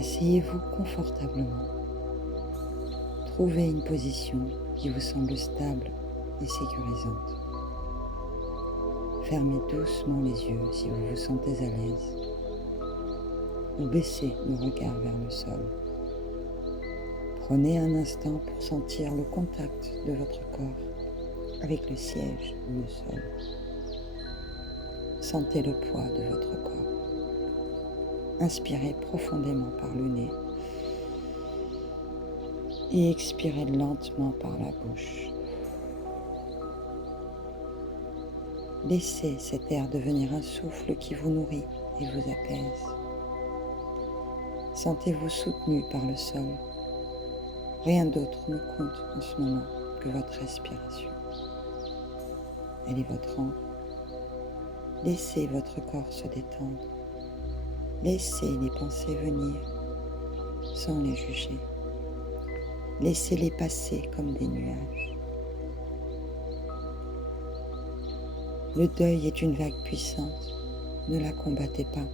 Asseyez-vous confortablement. Trouvez une position qui vous semble stable et sécurisante. Fermez doucement les yeux si vous vous sentez à l'aise, ou baissez le regard vers le sol. Prenez un instant pour sentir le contact de votre corps avec le siège ou le sol. Sentez le poids de votre corps. Inspirez profondément par le nez et expirez lentement par la bouche. Laissez cet air devenir un souffle qui vous nourrit et vous apaise. Sentez-vous soutenu par le sol. Rien d'autre ne compte en ce moment que votre respiration. Elle est votre ancre. Laissez votre corps se détendre. Laissez les pensées venir sans les juger. Laissez-les passer comme des nuages. Le deuil est une vague puissante. Ne la combattez pas.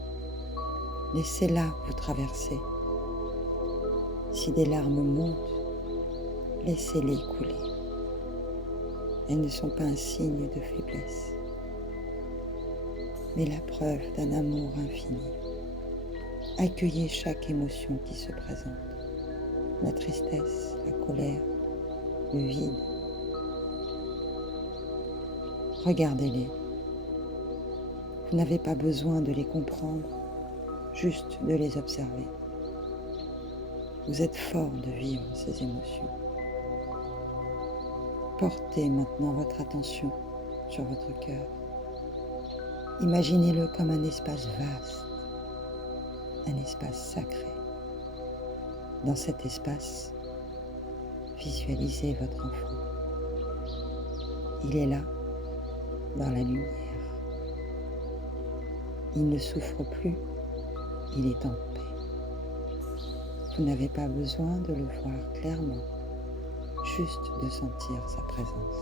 Laissez-la vous traverser. Si des larmes montent, laissez-les couler. Elles ne sont pas un signe de faiblesse, mais la preuve d'un amour infini. Accueillez chaque émotion qui se présente. La tristesse, la colère, le vide. Regardez-les. Vous n'avez pas besoin de les comprendre, juste de les observer. Vous êtes fort de vivre ces émotions. Portez maintenant votre attention sur votre cœur. Imaginez-le comme un espace vaste, un espace sacré. Dans cet espace, visualisez votre enfant. Il est là, dans la lumière. Il ne souffre plus, il est en paix. Vous n'avez pas besoin de le voir clairement, juste de sentir sa présence.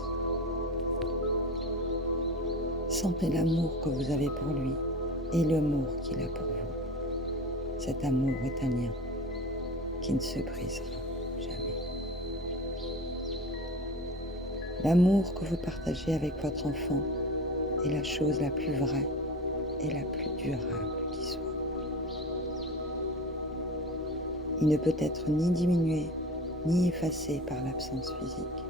Sentez l'amour que vous avez pour lui et l'amour qu'il a pour vous. Cet amour est un lien qui ne se brisera jamais. L'amour que vous partagez avec votre enfant est la chose la plus vraie et la plus durable qui soit. Il ne peut être ni diminué ni effacé par l'absence physique.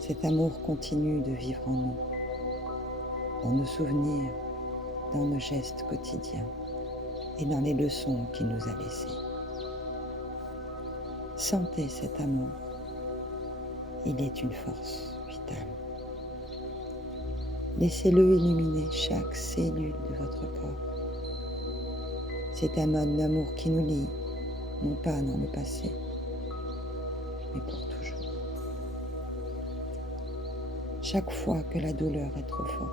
Cet amour continue de vivre en nous, dans nos souvenirs, dans nos gestes quotidiens et dans les leçons qu'il nous a laissées. Sentez cet amour. Il est une force vitale. Laissez-le illuminer chaque cellule de votre corps. C'est un amour qui nous lie, non pas dans le passé, mais pour toujours. Chaque fois que la douleur est trop forte,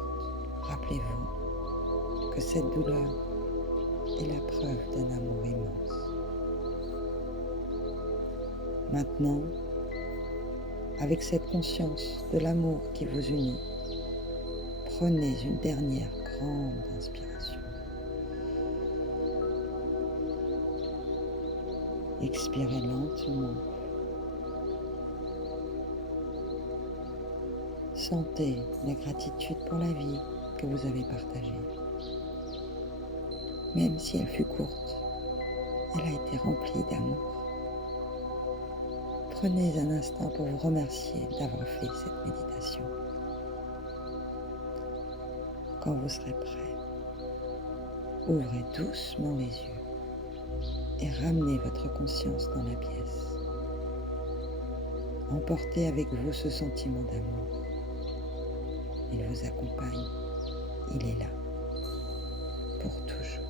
rappelez-vous que cette douleur est la preuve d'un amour immense. Maintenant, avec cette conscience de l'amour qui vous unit, prenez une dernière grande inspiration. Expirez lentement. Sentez la gratitude pour la vie que vous avez partagée. Même si elle fut courte, elle a été remplie d'amour. Prenez un instant pour vous remercier d'avoir fait cette méditation. Quand vous serez prêt, ouvrez doucement les yeux et ramenez votre conscience dans la pièce. Emportez avec vous ce sentiment d'amour. Il vous accompagne, il est là, pour toujours.